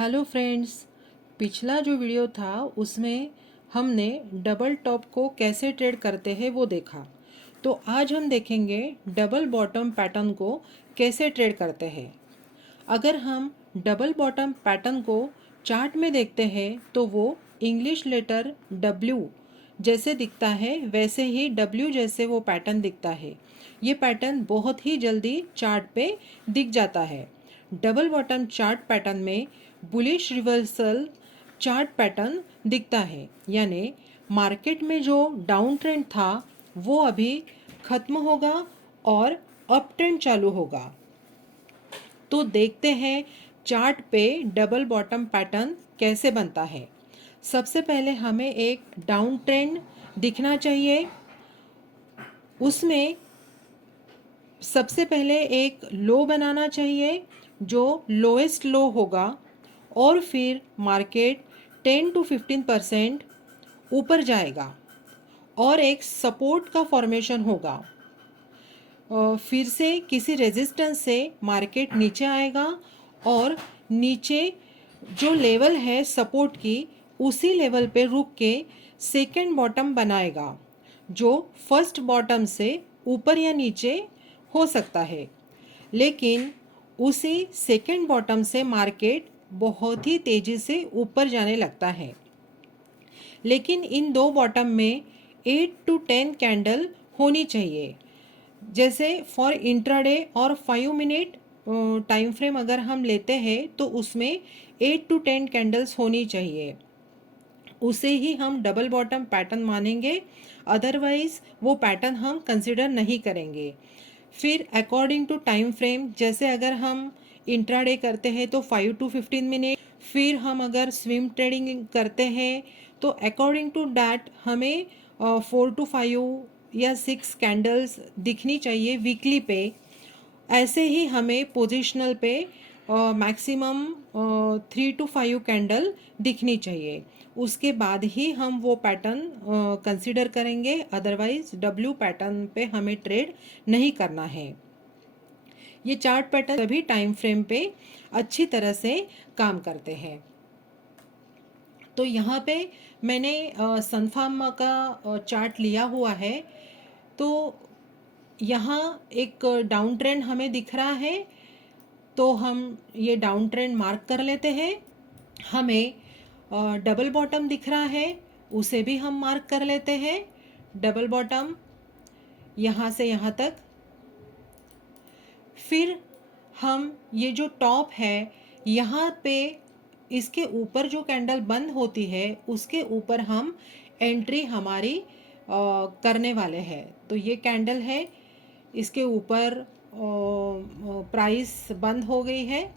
Hello friends. पिछला जो video था उसमें हमने डबल टॉप को कैसे ट्रेड करते हैं वो देखा। तो आज हम देखेंगे डबल बॉटम पैटर्न को कैसे ट्रेड करते हैं। अगर हम डबल बॉटम पैटर्न को चार्ट में देखते हैं तो वो इंग्लिश लेटर W जैसे दिखता है, वैसे ही W जैसे वो पैटर्न दिखता है। ये पैटर्न बहुत ही जल्दी चार्ट पे दिख जाता है। डबल बॉटम चार्ट पैटर्न में बुलिश रिवर्सल चार्ट पैटर्न दिखता है, यानी मार्केट में जो डाउन ट्रेंड था वो अभी खत्म होगा और अप ट्रेंड चालू होगा। तो देखते हैं चार्ट पे डबल बॉटम पैटर्न कैसे बनता है। सबसे पहले हमें एक डाउन ट्रेंड दिखना चाहिए। उसमें सबसे पहले एक लो बनाना चाहिए जो लोएस्ट लो होगा, और फिर मार्केट 10 to 15% ऊपर जाएगा और एक सपोर्ट का फॉर्मेशन होगा। फिर से किसी रेजिस्टेंस से मार्केट नीचे आएगा और नीचे जो लेवल है सपोर्ट की, उसी लेवल पे रुक के सेकेंड बॉटम बनाएगा जो फर्स्ट बॉटम से ऊपर या नीचे हो सकता है। लेकिन उसी सेकेंड बॉटम से मार्केट बहुत ही तेज़ी से ऊपर जाने लगता है। लेकिन इन दो बॉटम में 8 to 10 कैंडल होनी चाहिए। जैसे फॉर इंट्राडे और 5 मिनट टाइम फ्रेम अगर हम लेते हैं तो उसमें 8 to 10 कैंडल्स होनी चाहिए। उसे ही हम डबल बॉटम पैटर्न मानेंगे, अदरवाइज वो पैटर्न हम कंसिडर नहीं करेंगे। फिर अकॉर्डिंग टू टाइम फ्रेम, जैसे अगर हम इंट्राडे करते हैं तो 5 to 15 मिनट, फिर हम अगर स्विंग ट्रेडिंग करते हैं तो अकॉर्डिंग टू डैट हमें 4 to 5 या 6 कैंडल्स दिखनी चाहिए वीकली पे। ऐसे ही हमें पोजिशनल पे मैक्सिमम 3 to 5 कैंडल दिखनी चाहिए। उसके बाद ही हम वो पैटर्न कंसिडर करेंगे, अदरवाइज डब्ल्यू पैटर्न पे हमें ट्रेड नहीं करना है। ये चार्ट पैटर्न सभी टाइम फ्रेम पे अच्छी तरह से काम करते हैं। तो यहाँ पे मैंने सनफार्मा का चार्ट लिया हुआ है। तो यहाँ एक डाउन ट्रेंड हमें दिख रहा है, तो हम ये डाउन ट्रेंड मार्क कर लेते हैं। हमें डबल बॉटम दिख रहा है, उसे भी हम मार्क कर लेते हैं। डबल बॉटम यहाँ से यहाँ तक। फिर हम ये जो टॉप है यहाँ पे, इसके ऊपर जो कैंडल बंद होती है उसके ऊपर हम एंट्री हमारी करने वाले हैं। तो ये कैंडल है, इसके ऊपर प्राइस बंद हो गई है,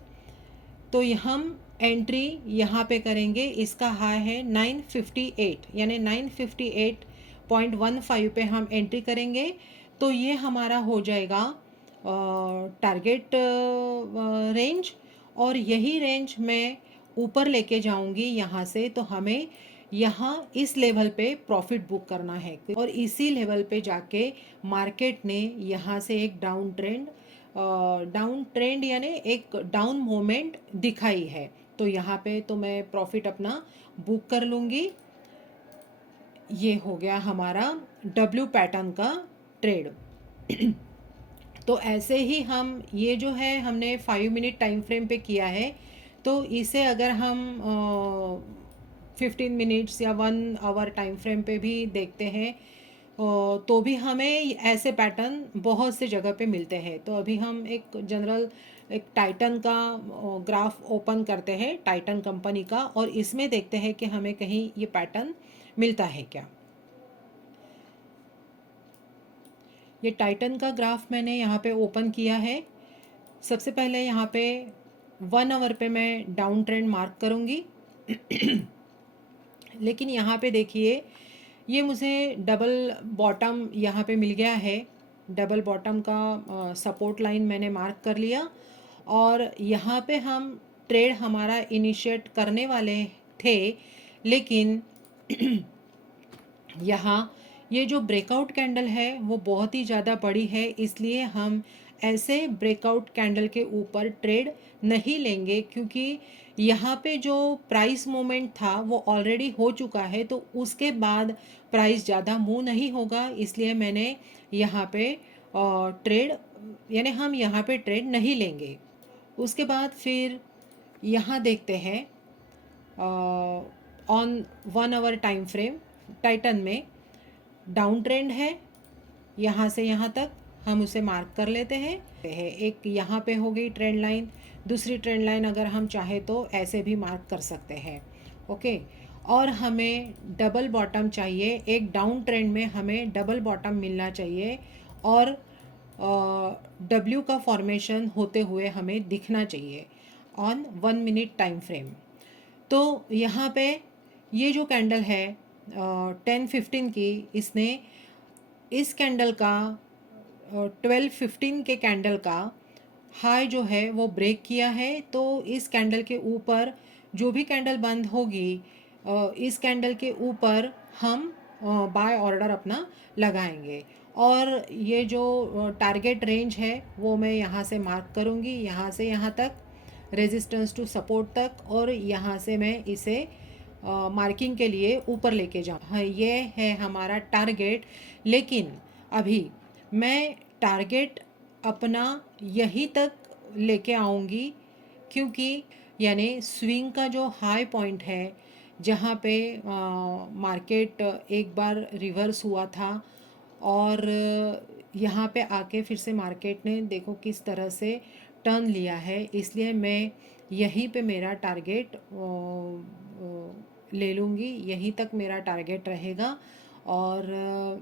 तो हम एंट्री यहाँ पे करेंगे। इसका हाई है 958, यानी 958.15 पे हम एंट्री करेंगे। तो ये हमारा हो जाएगा टारगेट रेंज, और यही रेंज मैं ऊपर लेके जाऊंगी यहाँ से। तो हमें यहाँ इस लेवल पे प्रॉफिट बुक करना है, और इसी लेवल पे जाके मार्केट ने यहाँ से एक डाउन ट्रेंड यानी एक डाउन मोमेंट दिखाई है। तो यहाँ पे तो मैं प्रॉफिट अपना बुक कर लूँगी। ये हो गया हमारा डब्ल्यू पैटर्न का ट्रेड। तो ऐसे ही हम ये जो है हमने 5 मिनट टाइम फ्रेम पे किया है, तो इसे अगर हम 15 मिनट्स या 1 आवर टाइम फ्रेम पे भी देखते हैं तो भी हमें ऐसे पैटर्न बहुत से जगह पे मिलते हैं। तो अभी हम एक टाइटन का ग्राफ ओपन करते हैं, टाइटन कंपनी का, और इसमें देखते हैं कि हमें कहीं ये पैटर्न मिलता है क्या। ये टाइटन का ग्राफ मैंने यहाँ पे ओपन किया है। सबसे पहले यहाँ पे 1 आवर पे मैं डाउन ट्रेंड मार्क करूँगी। लेकिन यहाँ पे देखिए, ये मुझे डबल बॉटम यहाँ पे मिल गया है। डबल बॉटम का सपोर्ट लाइन मैंने मार्क कर लिया, और यहाँ पे हम ट्रेड हमारा इनिशिएट करने वाले थे। लेकिन यहाँ ये जो ब्रेकआउट कैंडल है वो बहुत ही ज़्यादा बड़ी है, इसलिए हम ऐसे ब्रेकआउट कैंडल के ऊपर ट्रेड नहीं लेंगे, क्योंकि यहाँ पे जो प्राइस मूवमेंट था वो ऑलरेडी हो चुका है, तो उसके बाद प्राइस ज़्यादा मूव नहीं होगा, इसलिए मैंने यहाँ पे ट्रेड यानी हम यहाँ पे ट्रेड नहीं लेंगे। उसके बाद फिर यहाँ देखते हैं on 1 hour time frame Titan में डाउन ट्रेंड है, यहाँ से यहाँ तक हम उसे मार्क कर लेते हैं। एक यहाँ पे हो गई ट्रेंड लाइन, दूसरी ट्रेंड लाइन अगर हम चाहे तो ऐसे भी मार्क कर सकते हैं। ओके, और हमें डबल बॉटम चाहिए, एक डाउन ट्रेंड में हमें डबल बॉटम मिलना चाहिए और डब्ल्यू का फॉर्मेशन होते हुए हमें दिखना चाहिए ऑन 1 मिनट टाइम फ्रेम। तो यहाँ पे ये जो कैंडल है 10:15 की, इसने इस कैंडल का 12:15 के कैंडल का हाई जो है वो ब्रेक किया है। तो इस कैंडल के ऊपर जो भी कैंडल बंद होगी इस कैंडल के ऊपर हम बाय ऑर्डर अपना लगाएंगे। और ये जो टारगेट रेंज है वो मैं यहाँ से मार्क करूँगी, यहाँ से यहाँ तक, रेजिस्टेंस टू सपोर्ट तक, और यहाँ से मैं इसे मार्किंग के लिए ऊपर लेके जाऊँ। हाँ, ये है हमारा टारगेट। लेकिन अभी मैं टारगेट अपना यहीं तक लेके आऊँगी, क्योंकि यानी स्विंग का जो हाई पॉइंट है जहाँ पे मार्केट एक बार रिवर्स हुआ था और यहाँ पे आके फिर से मार्केट ने देखो किस तरह से टर्न लिया है, इसलिए मैं यहीं पे मेरा टारगेट ले लूँगी, यहीं तक मेरा टारगेट रहेगा और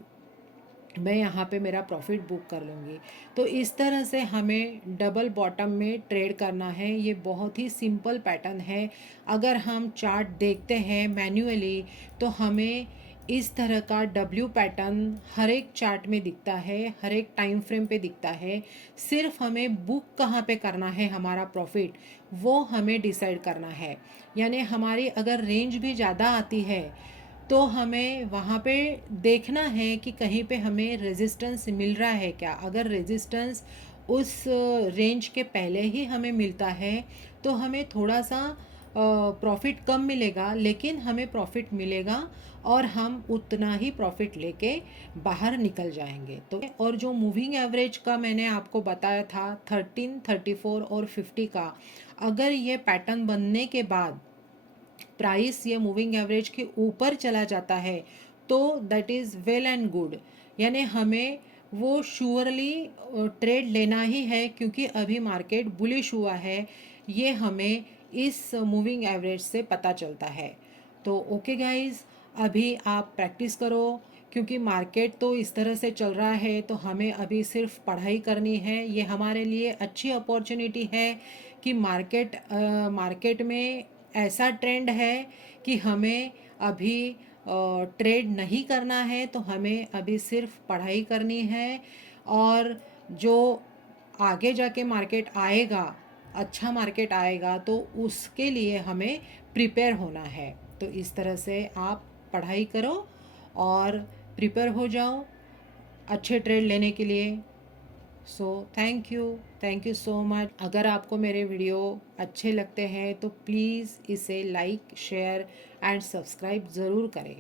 मैं यहाँ पे मेरा प्रॉफिट बुक कर लूँगी। तो इस तरह से हमें डबल बॉटम में ट्रेड करना है। ये बहुत ही सिंपल पैटर्न है। अगर हम चार्ट देखते हैं मैन्युअली तो हमें इस तरह का डब्ल्यू पैटर्न हर एक चार्ट में दिखता है, हर एक टाइम फ्रेम पे दिखता है। सिर्फ हमें बुक कहाँ पे करना है हमारा प्रॉफिट, वो हमें डिसाइड करना है। यानी हमारी अगर रेंज भी ज़्यादा आती है तो हमें वहाँ पे देखना है कि कहीं पे हमें रेजिस्टेंस मिल रहा है क्या। अगर रेजिस्टेंस उस रेंज के पहले ही हमें मिलता है तो हमें थोड़ा सा प्रॉफिट कम मिलेगा, लेकिन हमें प्रॉफिट मिलेगा और हम उतना ही प्रॉफिट लेके बाहर निकल जाएंगे। तो और जो मूविंग एवरेज का मैंने आपको बताया था 13, 34 और 50 का, अगर ये पैटर्न बनने के बाद प्राइस ये मूविंग एवरेज के ऊपर चला जाता है तो that is well and good, यानी हमें वो श्योरली ट्रेड लेना ही है, क्योंकि अभी मार्केट बुलिश हुआ है, ये हमें इस मूविंग एवरेज से पता चलता है। तो ओके गाइस, अभी आप प्रैक्टिस करो, क्योंकि मार्केट तो इस तरह से चल रहा है तो हमें अभी सिर्फ पढ़ाई करनी है। ये हमारे लिए अच्छी अपॉर्चुनिटी है कि मार्केट में ऐसा ट्रेंड है कि हमें अभी ट्रेड नहीं करना है, तो हमें अभी सिर्फ पढ़ाई करनी है। और जो आगे जाके मार्केट आएगा, अच्छा मार्केट आएगा, तो उसके लिए हमें प्रिपेयर होना है। तो इस तरह से आप पढ़ाई करो और प्रिपेयर हो जाओ अच्छे ट्रेड लेने के लिए। So thank you so much. अगर आपको मेरे वीडियो अच्छे लगते हैं तो प्लीज़ इसे लाइक, शेयर एंड सब्सक्राइब ज़रूर करें।